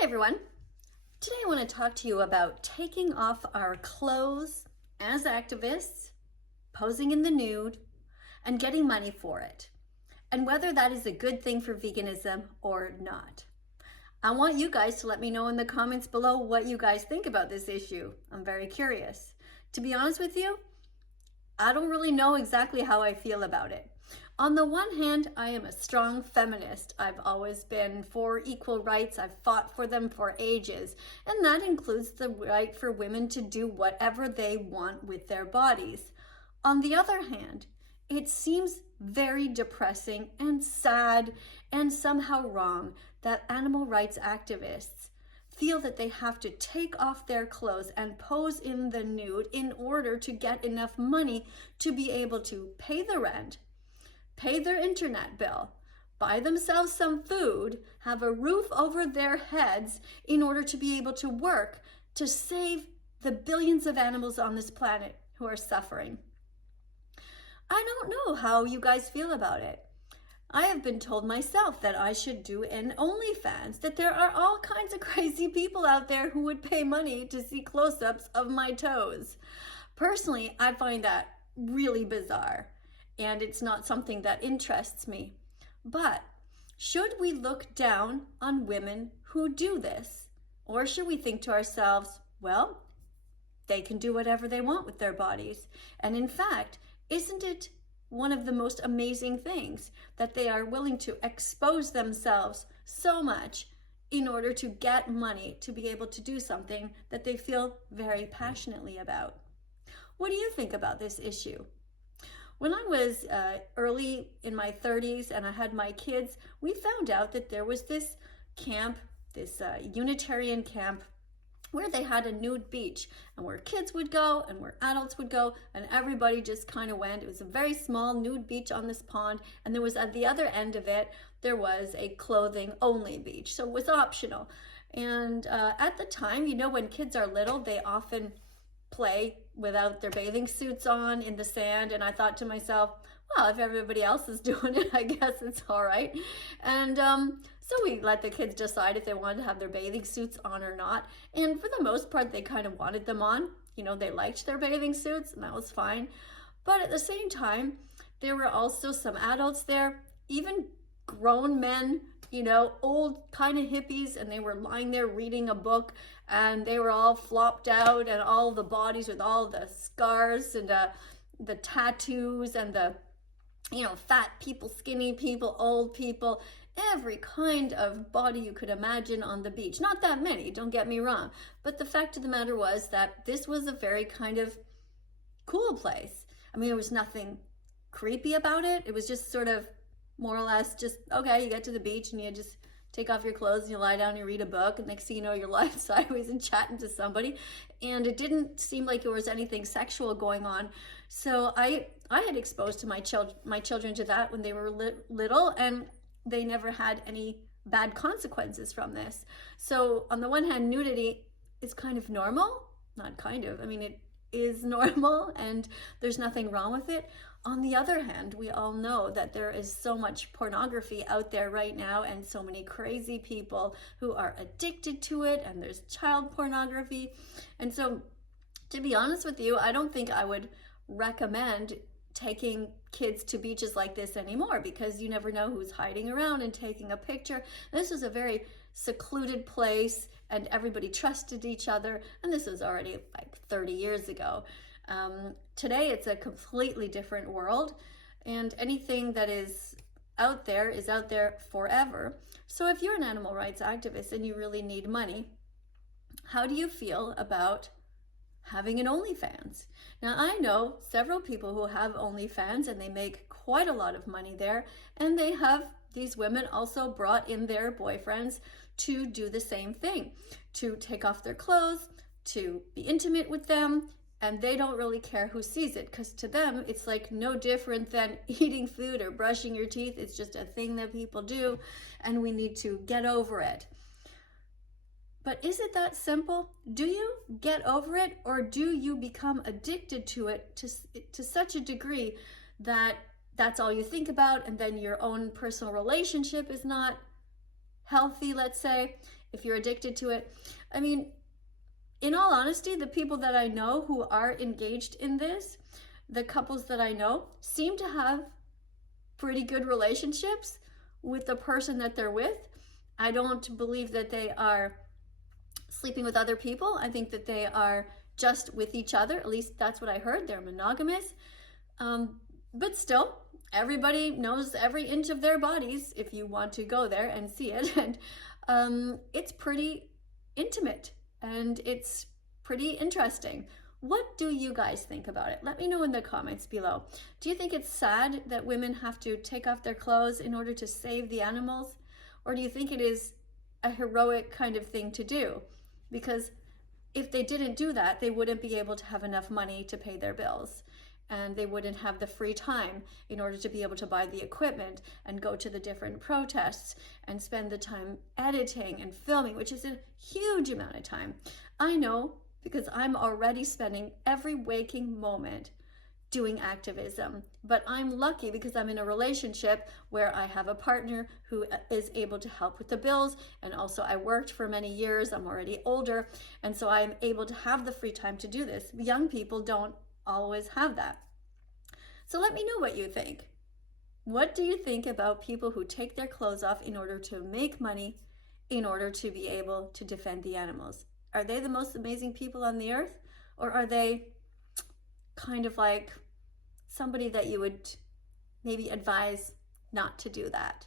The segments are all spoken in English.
Hi everyone. Today I want to talk to you about taking off our clothes as activists, posing in the nude, and getting money for it, and whether that is a good thing for veganism or not. I want you guys to let me know in the comments below what you guys think about this issue. I'm very curious. To be honest with you, I don't really know exactly how I feel about it. On the one hand, I am a strong feminist. I've always been for equal rights. I've fought for them for ages. And that includes the right for women to do whatever they want with their bodies. On the other hand, it seems very depressing and sad and somehow wrong that animal rights activists feel that they have to take off their clothes and pose in the nude in order to get enough money to be able to pay the rent, pay their internet bill, buy themselves some food, have a roof over their heads in order to be able to work to save the billions of animals on this planet who are suffering. I don't know how you guys feel about it. I have been told myself that I should do an OnlyFans, that there are all kinds of crazy people out there who would pay money to see close-ups of my toes. Personally, I find that really bizarre, and it's not something that interests me. But should we look down on women who do this? Or should we think to ourselves, well, they can do whatever they want with their bodies. And in fact, isn't it one of the most amazing things that they are willing to expose themselves so much in order to get money to be able to do something that they feel very passionately about? What do you think about this issue? When I was early in my 30s and I had my kids, we found out that there was this camp, this Unitarian camp, where they had a nude beach and where kids would go and where adults would go, and everybody just kind of went. It was a very small nude beach on this pond, and there was at the other end of it, there was a clothing only beach. So it was optional. And at the time, you know, when kids are little, they often play without their bathing suits on in the sand. And I thought to myself, well, if everybody else is doing it, I guess it's all right. And so we let the kids decide if they wanted to have their bathing suits on or not. And for the most part, they kind of wanted them on. You know, they liked their bathing suits, and that was fine. But at the same time, there were also some adults there, even grown men, you know, old kind of hippies, and they were lying there reading a book, and they were all flopped out, and all the bodies with all the scars and the tattoos and the, you know, fat people, skinny people, old people, every kind of body you could imagine on the beach. Not that many, don't get me wrong, but the fact of the matter was that this was a very kind of cool place. I mean, there was nothing creepy about it. It was just sort of more or less just, okay, you get to the beach and you just take off your clothes and you lie down and you read a book, and next thing you know, you're lying sideways and chatting to somebody. And it didn't seem like there was anything sexual going on. So I had exposed to my children to that when they were little, and they never had any bad consequences from this. So on the one hand, nudity is kind of normal, not kind of, I mean, it is normal and there's nothing wrong with it. On the other hand, we all know that there is so much pornography out there right now, and so many crazy people who are addicted to it, and there's child pornography. And so, to be honest with you, I don't think I would recommend taking kids to beaches like this anymore, because you never know who's hiding around and taking a picture. This was a very secluded place, and everybody trusted each other, and this was already like 30 years ago. Today it's a completely different world, and anything that is out there forever. So if you're an animal rights activist and you really need money, how do you feel about having an OnlyFans? Now, I know several people who have OnlyFans, and they make quite a lot of money there, and they have, these women also brought in their boyfriends to do the same thing, to take off their clothes, to be intimate with them, and they don't really care who sees it, because to them, it's like no different than eating food or brushing your teeth. It's just a thing that people do, and we need to get over it. But is it that simple? Do you get over it, or do you become addicted to it to such a degree that that's all you think about, and then your own personal relationship is not healthy, let's say, if you're addicted to it. I mean, in all honesty, the people that I know who are engaged in this, the couples that I know, seem to have pretty good relationships with the person that they're with. I don't believe that they are sleeping with other people. I think that they are just with each other. At least that's what I heard. They're monogamous. But still, everybody knows every inch of their bodies if you want to go there and see it. And it's pretty intimate and it's pretty interesting. What do you guys think about it? Let me know in the comments below. Do you think it's sad that women have to take off their clothes in order to save the animals? Or do you think it is a heroic kind of thing to do? Because if they didn't do that, they wouldn't be able to have enough money to pay their bills. And they wouldn't have the free time in order to be able to buy the equipment and go to the different protests and spend the time editing and filming, which is a huge amount of time. I know, because I'm already spending every waking moment doing activism. But I'm lucky because I'm in a relationship where I have a partner who is able to help with the bills. And also I worked for many years. I'm already older. And so I'm able to have the free time to do this. Young people don't always have that. So let me know what you think. What do you think about people who take their clothes off in order to make money, in order to be able to defend the animals? Are they the most amazing people on the earth? Or are they kind of like somebody that you would maybe advise not to do that?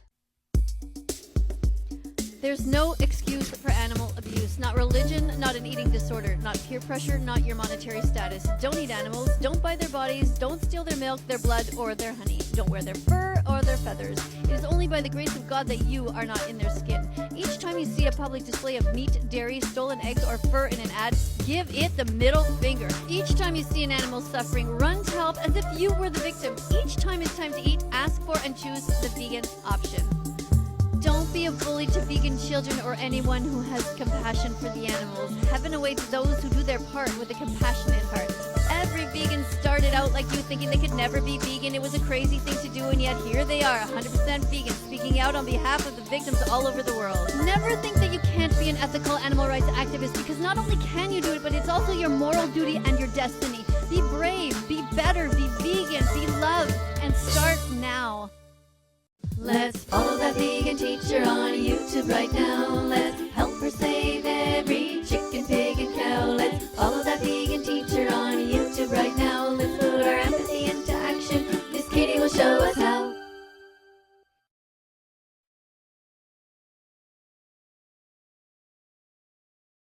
There's no excuse for animal abuse. Not religion, not an eating disorder, not peer pressure, not your monetary status. Don't eat animals, don't buy their bodies, don't steal their milk, their blood, or their honey. Don't wear their fur or their feathers. It is only by the grace of God that you are not in their skin. Each time you see a public display of meat, dairy, stolen eggs, or fur in an ad, give it the middle finger. Each time you see an animal suffering, run to help as if you were the victim. Each time it's time to eat, ask for and choose the vegan option. Don't be a bully to vegan children or anyone who has compassion for the animals. Heaven awaits those who do their part with a compassionate heart. Every vegan started out like you, thinking they could never be vegan. It was a crazy thing to do, and yet here they are, 100% vegan, speaking out on behalf of the victims all over the world. Never think that you can't be an ethical animal rights activist, because not only can you do it, but it's also your moral duty and your destiny. Be brave, be better, be vegan, be loved, and start now. Let's follow that vegan teacher on YouTube right now.